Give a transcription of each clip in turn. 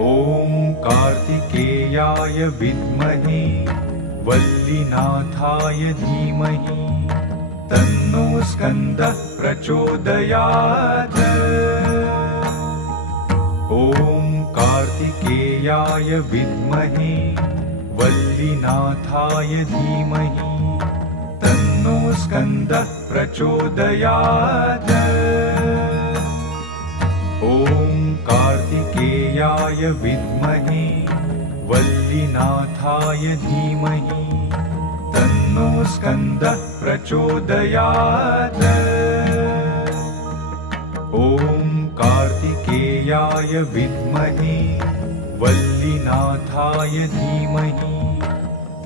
ॐ कार्तिकेयाय विद्महे वल्लीनाथाय धीमहि तन्नो स्कन्दः प्रचोदयात्। ॐ कार्तिकेयाय विद्महे वल्लीनाथाय धीमहि तन्नो स्कन्दः प्रचोदयात्। ॐ कार्तिकेयाय विद्महे वल्लीनाथाय धीमहि तन्नो स्कन्दः प्रचोदयात्। ॐ कार्तिकेयाय विद्महे वल्लीनाथाय धीमहि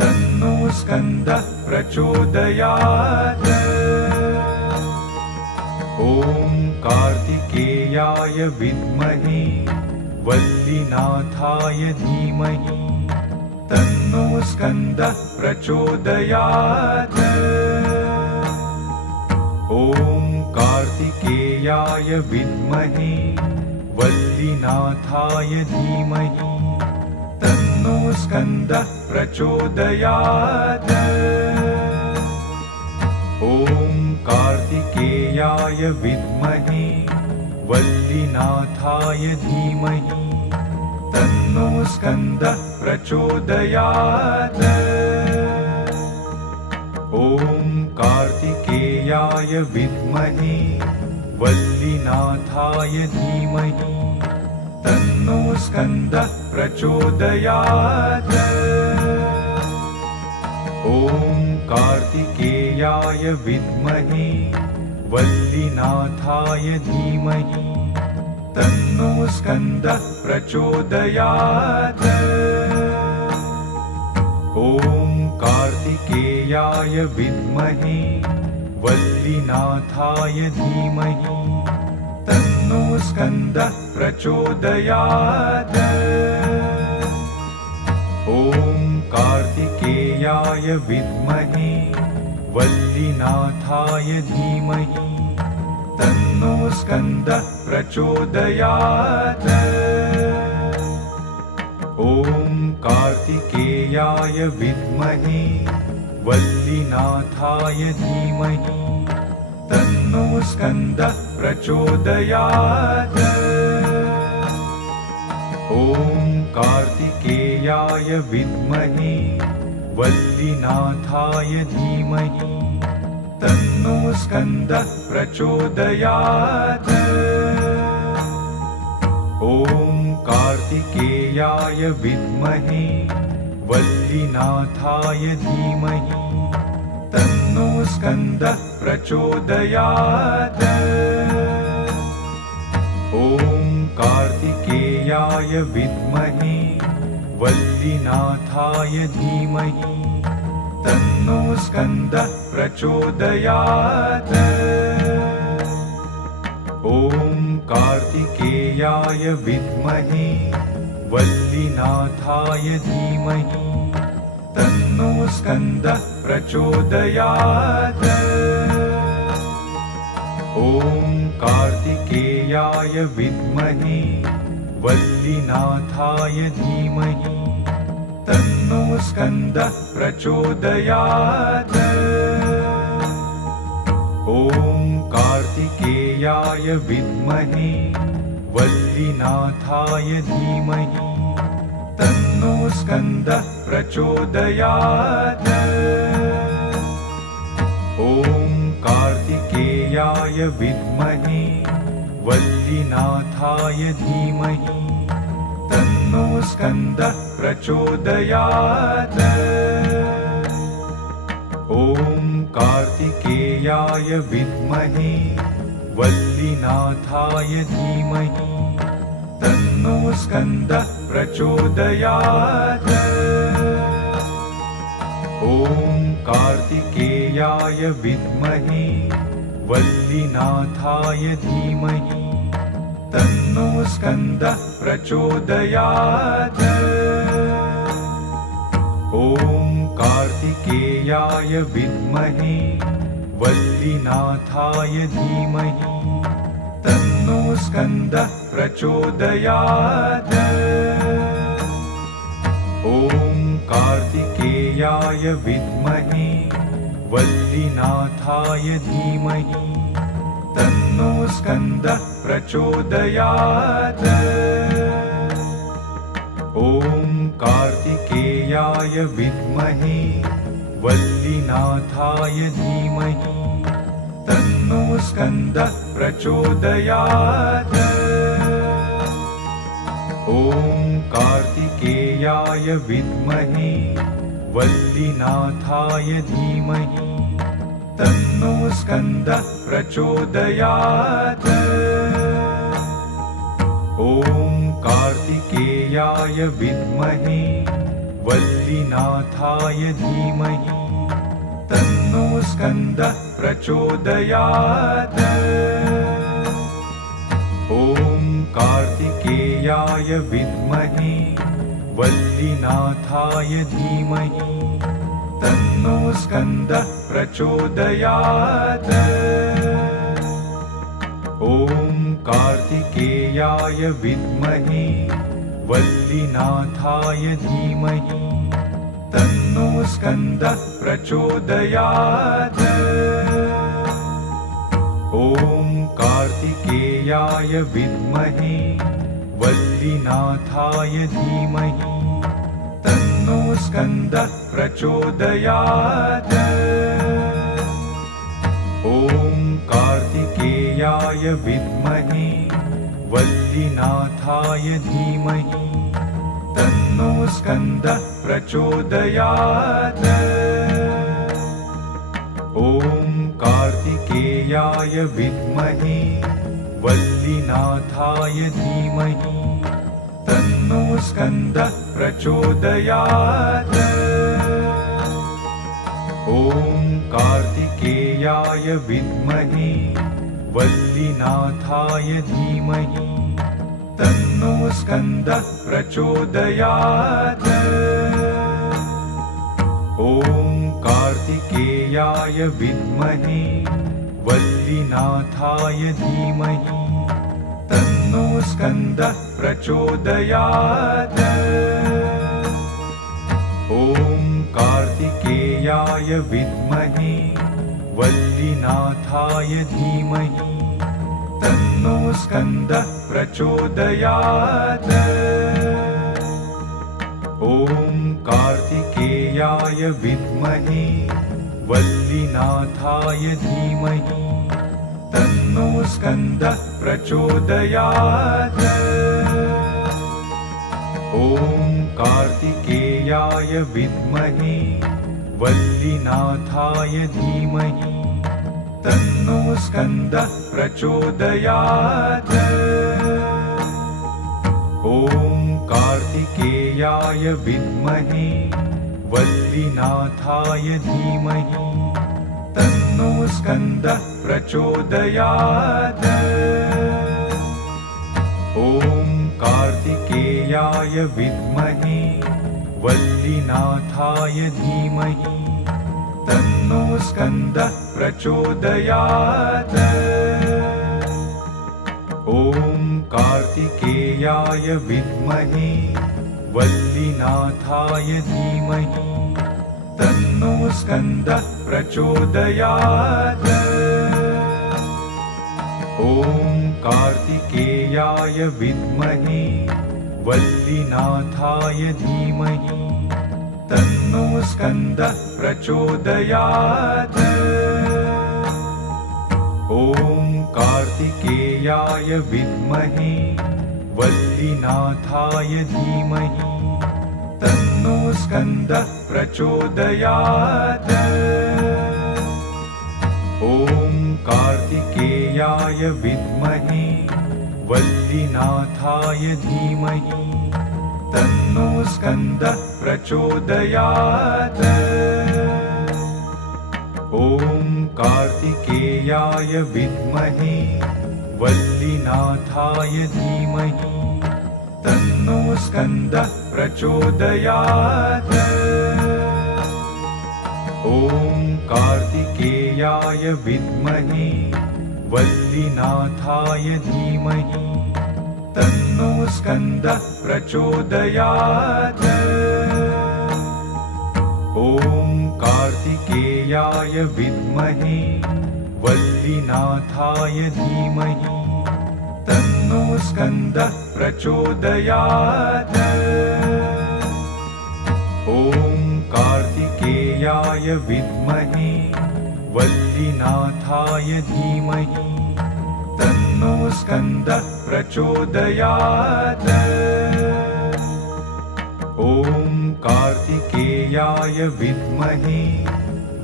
तन्नो स्कन्दः प्रचोदयात्। ॐ कार्तिकेयाय विद्महे वल्लीनाथाय धीमहि तन्नो स्कन्दः प्रचोदयात्। ॐ कार्तिकेयाय विद्महे वल्लीनाथाय धीमहि तन्नो स्कन्दः प्रचोदयात्। ॐ कार्तिकेयाय विद्महे वल्लीनाथाय धीमहि तन्नो स्कन्दः प्रचोदयात्। ॐ कार्तिकेयाय विद्महे वल्लीनाथाय धीमहि तन्नो स्कन्दः प्रचोदयात्। ॐ कार्तिकेयाय विद्महे वल्लीनाथाय धीमहि तन्नो स्कन्दः प्रचोदयात्। ॐ कार्तिकेयाय विद्महे वल्लीनाथाय धीमहि तन्नो स्कन्दः प्रचोदयात्। ॐ कार्तिकेयाय विद्महे वल्लीनाथाय धीमहि तन्नो स्कन्दः प्रचोदयात्। ॐ कार्तिकेयाय विद्महे वल्लीनाथाय धीमहि तन्नो स्कन्दः प्रचोदयात्। ॐ कार्तिकेयाय विद्महे वल्लीनाथाय धीमहि तन्नो स्कन्दः प्रचोदयात्। ॐ कार्तिकेयाय विद्महे वल्लीनाथाय धीमहि तन्नो स्कन्दः प्रचोदयात्। ॐ कार्तिकेयाय विद्महे वल्लीनाथाय धीमहि तन्नो स्कन्दः प्रचोदयात्। ॐ कार्तिकेयाय विद्महे वल्लीनाथाय धीमहि तन्नो स्कन्दः प्रचोदयात्। ॐ कार्तिकेयाय विद्महे वल्लीनाथाय धीमहि तन्नो स्कन्दः प्रचोदयात्। ॐ कार्तिकेयाय विद्महे वल्लीनाथाय धीमहि तन्नो स्कन्दः प्रचोदयात्। ॐ कार्तिकेयाय विद्महे वल्लीनाथाय धीमहि तन्नो स्कन्दः प्रचोदयात्। ॐ कार्तिकेयाय विद्महे वल्लीनाथाय धीमहि तन्नो स्कन्दः प्रचोदयात्। ॐ कार्तिकेयाय विद्महे वल्लीनाथाय धीमहि तन्नो स्कन्दः प्रचोदयात्। ॐ कार्तिकेयाय विद्महे वल्लीनाथाय धीमहि तन्नो स्कन्दः प्रचोदयात्। ॐ कार्तिकेयाय विद्महे वल्लीनाथाय धीमहि तन्नो स्कन्दः प्रचोदयात्। ॐ कार्तिकेयाय विद्महे वल्लीनाथाय धीमहि तन्नो स्कन्दः प्रचोदयात्। ॐ कार्तिकेयाय विद्महे वल्लीनाथाय धीमहि तन्नो स्कन्दः प्रचोदयात्। ॐ कार्तिकेयाय विद्महे वल्लीनाथाय धीमहि तन्नो स्कन्दः प्रचोदयात्। ॐ कार्तिकेयाय विद्महे वल्लीनाथाय धीमहि तन्नो स्कन्दः प्रचोदयात्। ॐ कार्तिकेयाय विद्महे वल्लीनाथाय धीमहि तन्नो स्कन्दः प्रचोदयात्। ॐ कार्तिकेयाय विद्महे वल्लीनाथाय धीमहि तन्नो स्कन्दः प्रचोदयात्। ॐ कार्तिकेयाय विद्महे वल्लीनाथाय धीमहि तन्नो स्कन्दः प्रचोदयात्। ॐ कार्तिकेयाय विद्महे वल्लीनाथाय धीमहि तन्नो स्कन्दः प्रचोदयात्। ॐ कार्तिकेयाय विद्महे वल्लीनाथाय धीमहि तन्नो स्कन्दः प्रचोदयात्। ॐ कार्तिकेयाय विद्महे वल्लीनाथाय धीमहि तन्नो स्कन्दः प्रचोदयात्। ॐ कार्तिकेयाय विद्महे वल्लीनाथाय धीमहि तन्नो स्कन्दः प्रचोदयात्। ॐ कार्तिकेयाय विद्महे वल्लीनाथाय धीमहि तन्नो स्कन्दः प्रचोदयात्। ॐ कार्तिकेयाय विद्महे वल्लीनाथाय धीमहि तन्नो स्कन्दः प्रचोदयात्। ॐ कार्तिकेयाय विद्महे वल्लीनाथाय धीमहि तन्नो स्कन्दः प्रचोदयात्। ॐ कार्तिकेयाय विद्महे वल्लीनाथाय धीमहि तन्नो स्कन्दः प्रचोदयात्। ॐ कार्तिकेयाय विद्महे वल्लीनाथाय धीमहि तन्नो स्कन्दः प्रचोदयात्। ॐ कार्तिकेयाय विद्महे वल्लीनाथाय धीमहि तन्नो स्कन्दः प्रचोदयात्। ॐ कार्तिकेयाय विद्महे वल्लीनाथाय धीमहि तन्नो स्कन्दः प्रचोदयात्। ॐ कार्तिकेयाय विद्महे वल्लीनाथाय धीमहि तन्नो स्कन्दः प्रचोदयात्। ॐ कार्तिकेयाय विद्महे वल्लीनाथाय धीमहि तन्नो स्कन्दः प्रचोदयात्। ॐ कार्तिकेयाय विद्महे वल्लीनाथाय धीमहि तन्नो स्कन्दः प्रचोदयात्। कार्तिकेयाय विद्महे वल्लीनाथाय धीमहि तन्नो स्कन्दः प्रचोदयात्। ॐ कार्तिकेयाय विद्महे वल्लीनाथाय धीमहि तन्नो स्कन्दः प्रचोदयात्। ॐ कार्तिकेयाय विद्महे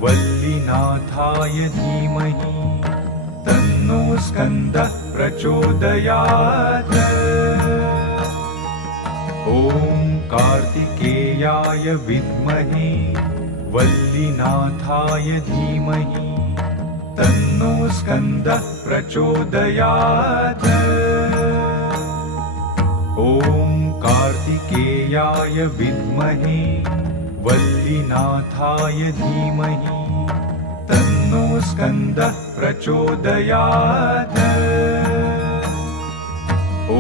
वल्लीनाथाय धीमहि तन्नो स्कन्दः प्रचोदयात्। ॐ कार्तिकेयाय विद्महे वल्लीनाथाय धीमहि तन्नो स्कन्दः प्रचोदयात्। ॐ कार्तिकेयाय विद्महे वल्लीनाथाय धीमहि तन्नो स्कन्दः प्रचोदयात्। ॐ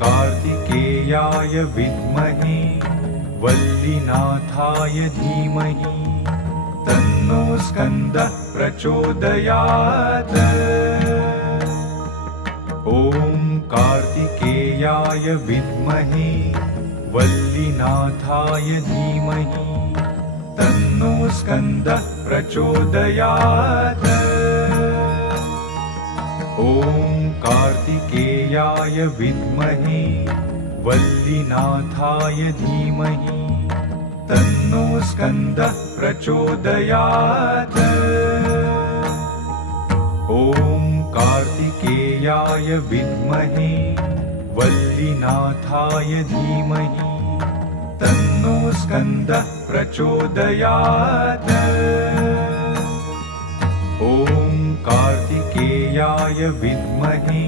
कार्तिकेयाय विद्महे वल्लीनाथाय धीमहि तन्नो स्कन्दः प्रचोदयात्। ॐ कार्तिकेयाय विद्महे वल्लीनाथाय धीमहि तन्नो स्कन्दः प्रचोदयात्। ॐ कार्तिकेयाय विद्महे वल्लीनाथाय धीमहि तन्नो स्कन्दः प्रचोदयात्। ॐ कार्तिकेयाय विद्महे वल्लीनाथाय धीमहि तन्नो स्कन्दः प्रचोदयात्। ॐ कार्तिकेयाय विद्महे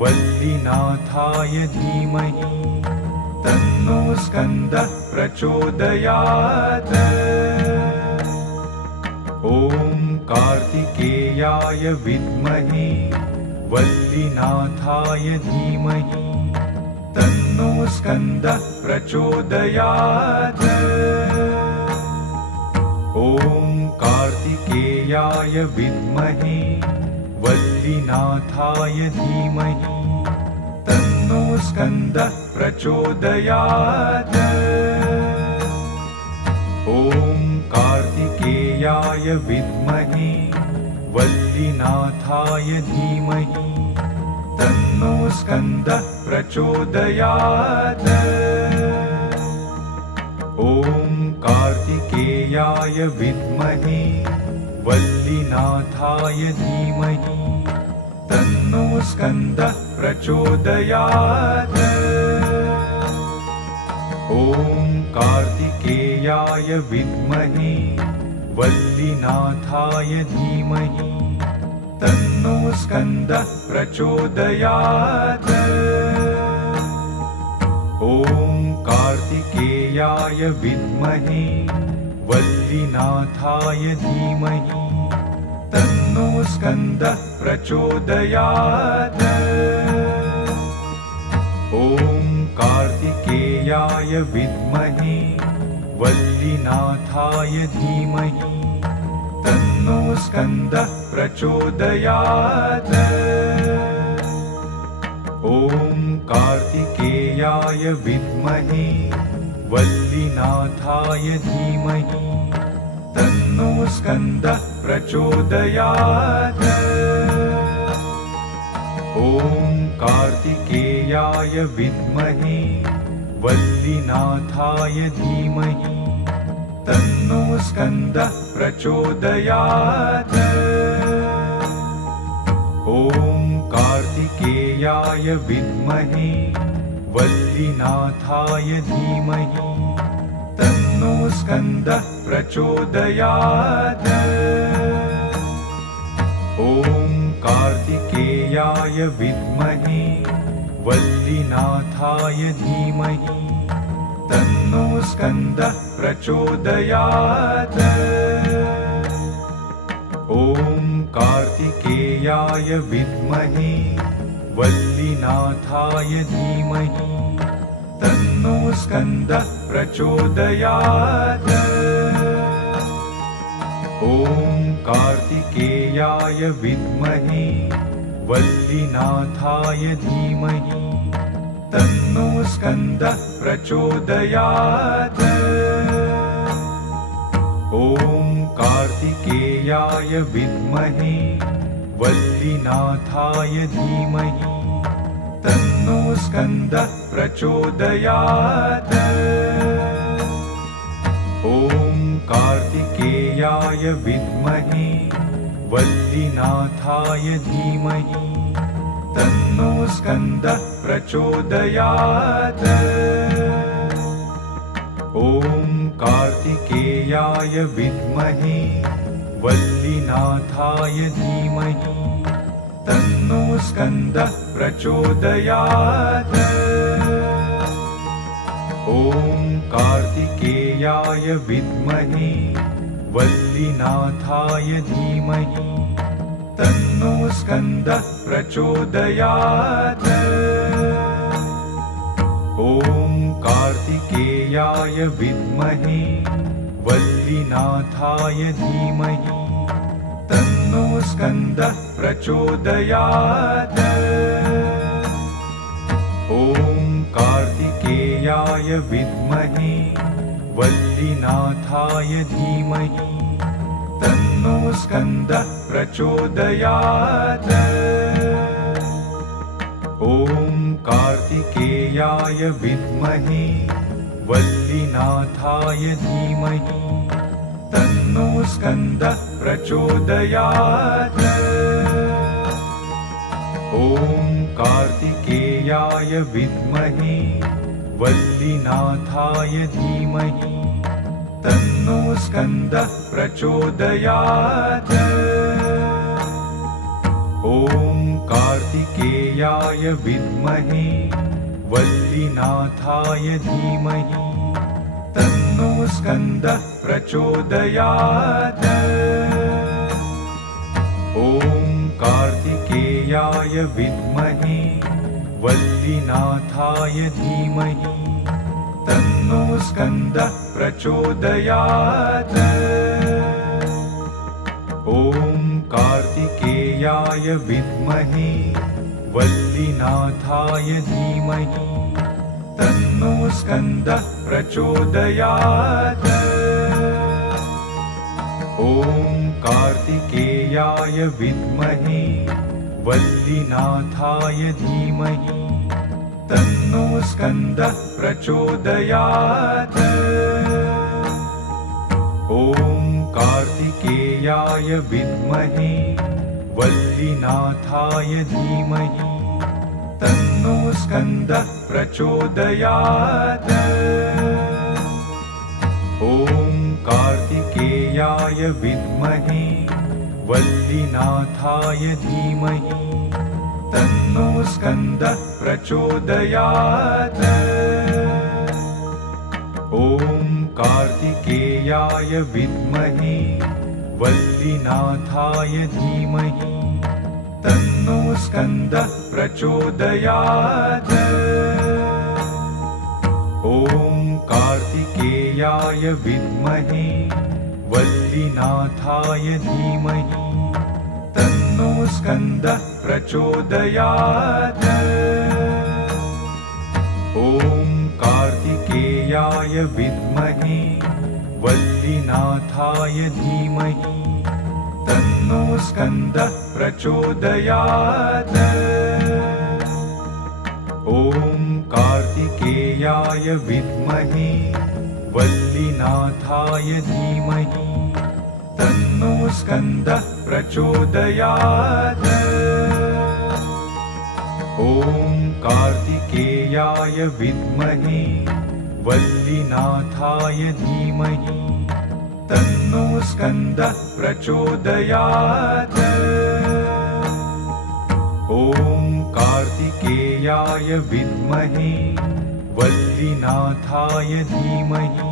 वल्लीनाथाय धीमहि तन्नो स्कन्दः प्रचोदयात्। ॐ कार्तिकेयाय विद्महे वल्लीनाथाय धीमहि तन्नो स्कन्दः प्रचोदयात्। ॐ कार्तिकेयाय विद्महे वल्लीनाथाय धीमहि तन्नो स्कन्दः प्रचोदयात्। ॐ कार्तिकेयाय विद्महे वल्लीनाथाय धीमहि तन्नो स्कन्दः प्रचोदयात्। ॐ कार्तिकेयाय विद्महे वल्लीनाथाय धीमहि तन्नो स्कन्दः प्रचोदयात्। ॐ कार्तिकेयाय विद्महे वल्लीनाथाय धीमहि तन्नो स्कन्दः प्रचोदयात्। ॐ कार्तिकेयाय विद्महे वल्लीनाथाय धीमहि तन्नो स्कन्दः प्रचोदयात्। ॐ कार्तिकेयाय विद्महे वल्लीनाथाय धीमहि तन्नो स्कन्दः प्रचोदयात्। ॐ कार्तिकेयाय विद्महे वल्लीनाथाय धीमहि तन्नो स्कन्दः प्रचोदयात्। ॐ कार्तिकेयाय विद्महे वल्लीनाथाय धीमहि तन्नो स्कन्दः प्रचोदयात्। ॐ कार्तिकेयाय विद्महे वल्लीनाथाय धीमहि तन्नो स्कन्दः प्रचोदयात्। ॐ कार्तिकेयाय विद्महे वल्लीनाथाय धीमहि तन्नो स्कन्दः प्रचोदयात्। ॐ कार्तिकेयाय विद्महे वल्लीनाथाय धीमहि तन्नो स्कन्दः प्रचोदयात्। ॐ कार्तिकेयाय विद्महे वल्लीनाथाय धीमहि तन्नो स्कन्दः प्रचोदयात्। ॐ कार्तिकेयाय विद्महे वल्लीनाथाय धीमहि तन्नो स्कन्दः प्रचोदयात्। ॐ कार्तिकेयाय विद्महे वल्लीनाथाय धीमहि तन्नो स्कन्दः प्रचोदयात्। ॐ कार्तिकेयाय विद्महे वल्लीनाथाय धीमहि तन्नो स्कन्दः प्रचोदयात्। ॐ कार्तिकेयाय विद्महे वल्लीनाथाय धीमहि तन्नो स्कन्दः प्रचोदयात्। ॐ कार्तिकेयाय विद्महे वल्लीनाथाय धीमहि तन्नो स्कन्दः प्रचोदयात्। ॐ कार्तिकेयाय विद्महे वल्लीनाथाय धीमहि तन्नो स्कन्दः प्रचोदयात्। ॐ कार्तिकेयाय विद्महे वल्लीनाथाय धीमहि तन्नो स्कन्दः प्रचोदयात्। ॐ कार्तिकेयाय विद्महे वल्लीनाथाय धीमहि तन्नो स्कन्दः प्रचोदयात्। ॐ कार्तिकेयाय विद्महे वल्लीनाथाय धीमहि तन्नो स्कन्दः प्रचोदयात्। ॐ कार्तिकेयाय विद्महे वल्लीनाथाय धीमहि तन्नो स्कन्दः प्रचोदयात्। ॐ कार्तिकेयाय विद्महे वल्लीनाथाय धीमहि तन्नो स्कन्दः प्रचोदयात्। ॐ कार्तिकेयाय विद्महे वल्लीनाथाय धीमहि तन्नो स्कन्दः प्रचोदयात्। ॐ कार्तिकेयाय विद्महे वल्लीनाथाय धीमहि तन्नो स्कन्दः प्रचोदयात्। ॐ कार्तिकेयाय विद्महे वल्लीनाथाय धीमहि तन्नो स्कन्दः प्रचोदयात्। ॐ कार्तिकेयाय विद्महे वल्लीनाथाय धीमहि तन्नो स्कन्दः प्रचोदयात्। ॐ कार्तिकेयाय विद्महे वल्लीनाथाय धीमहि तन्नो स्कन्दः प्रचोदयात्। ॐ कार्तिकेयाय विद्महे वल्लीनाथाय धीमहि तन्नो स्कन्दः प्रचोदयात्। ॐ कार्तिकेयाय विद्महे वल्लीनाथाय धीमहि तन्नो स्कन्दः प्रचोदयात्। ॐ कार्तिकेयाय विद्महे वल्लीनाथाय धीमहि तन्नो स्कन्दः प्रचोदयात्। ॐ कार्तिकेयाय विद्महे वल्लीनाथाय धीमहि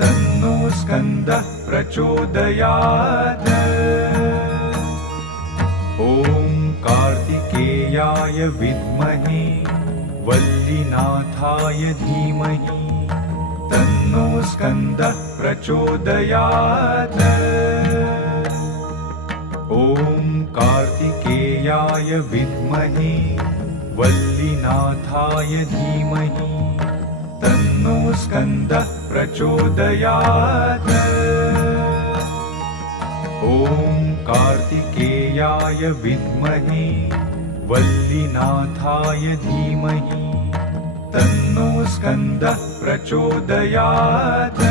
तन्नो स्कन्दः प्रचोदयात्। ॐ कार्तिकेयाय विद्महे वल्लीनाथाय धीमहि तन्नो स्कन्दः प्रचोदयात्। ॐ कार्तिकेयाय विद्महे वल्लीनाथाय धीमहि तन्नो स्कन्दः प्रचोदयात्। ॐ कार्तिकेयाय विद्महे वल्लीनाथाय धीमहि तन्नो स्कन्दः प्रचोदयात्।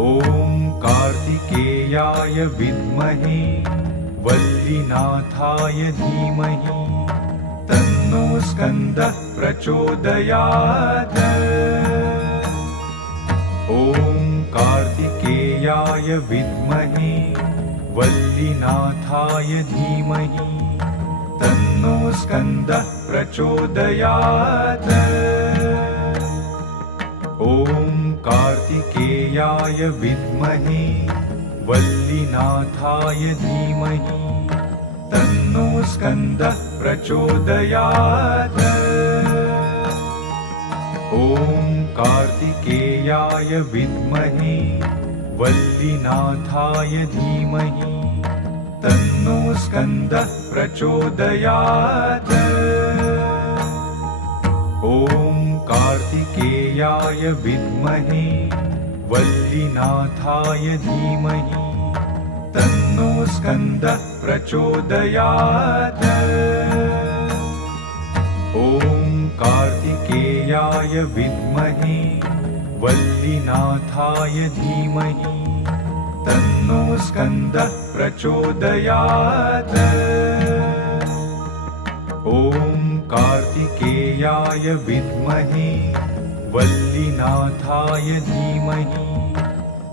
ॐ कार्तिकेयाय विद्महे वल्लीनाथाय धीमहि तन्नो स्कन्दः प्रचोदयात्। ॐ कार्तिकेयाय विद्महे वल्लीनाथाय धीमहि तन्नो स्कन्दः प्रचोदयात्। ॐ कार्तिकेयाय विद्महे वल्लीनाथाय धीमहि तन्नो स्कन्दः प्रचोदयात्। ॐ कार्तिकेयाय विद्महे वल्लीनाथाय धीमहि तन्नो स्कन्दः प्रचोदयात्। ॐ कार्तिकेयाय विद्महे वल्लीनाथाय धीमहि तन्नो स्कन्दः प्रचोदयात्। ॐ कार्तिकेयाय विद्महे वल्लीनाथाय धीमहि तन्नो स्कन्दः प्रचोदयात्। ॐ कार्तिकेयाय विद्महे वल्लीनाथाय धीमहि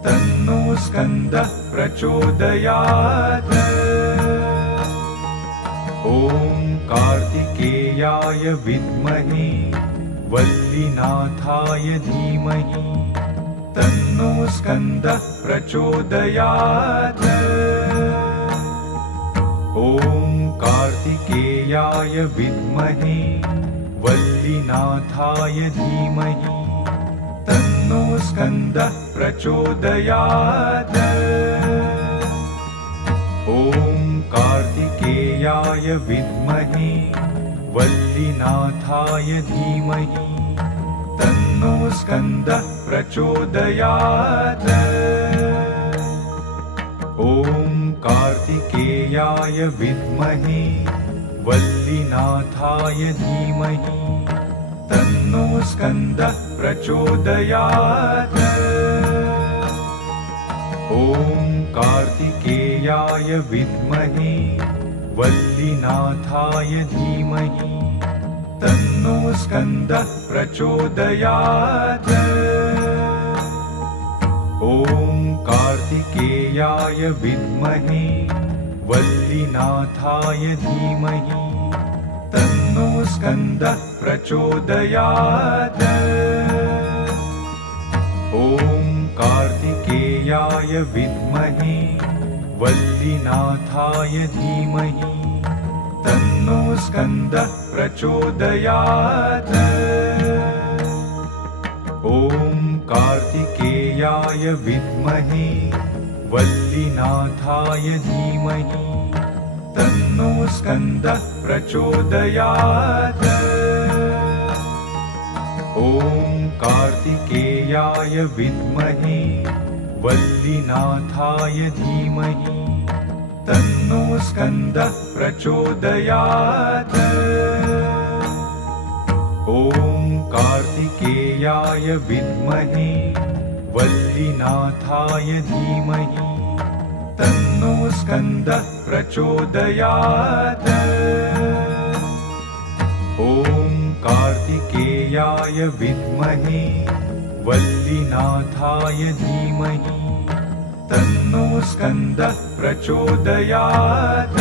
तन्नो स्कन्दः प्रचोदयात्। ॐ कार्तिकेयाय विद्महे वल्लीनाथाय धीमहि तन्नो स्कन्दः प्रचोदयात्। ॐ कार्तिकेयाय विद्महे वल्लीनाथाय धीमहि तन्नो स्कन्दः प्रचोदयात्। ॐ कार्तिकेयाय विद्महे वल्लीनाथाय धीमहि तन्नो स्कन्दः प्रचोदयात्। ॐ कार्तिकेयाय विद्महे वल्लीनाथाय धीमहि तन्नो स्कन्दः प्रचोदयात्। ॐ कार्तिकेयाय विद्महे वल्लीनाथाय धीमहि तन्नो स्कन्दः प्रचोदयात्। ॐ कार्तिकेयाय विद्महे वल्लीनाथाय धीमहि तन्नो स्कन्दः प्रचोदयात्। ॐ कार्तिकेयाय विद्महे वल्लीनाथाय धीमहि तन्नो स्कन्दः प्रचोदयात्। ॐ कार्तिकेयाय विद्महे वल्लीनाथाय धीमहि तन्नो स्कन्दः प्रचोदयात्। ॐ कार्तिकेयाय विद्महे वल्लीनाथाय धीमहि तन्नो स्कन्दः प्रचोदयात्। ॐ कार्तिकेयाय विद्महे वल्लीनाथाय धीमहि तन्नो स्कन्दः प्रचोदयात्। ॐ कार्तिकेयाय विद्महे वल्लीनाथाय धीमहि तन्नो स्कन्दः प्रचोदयात्।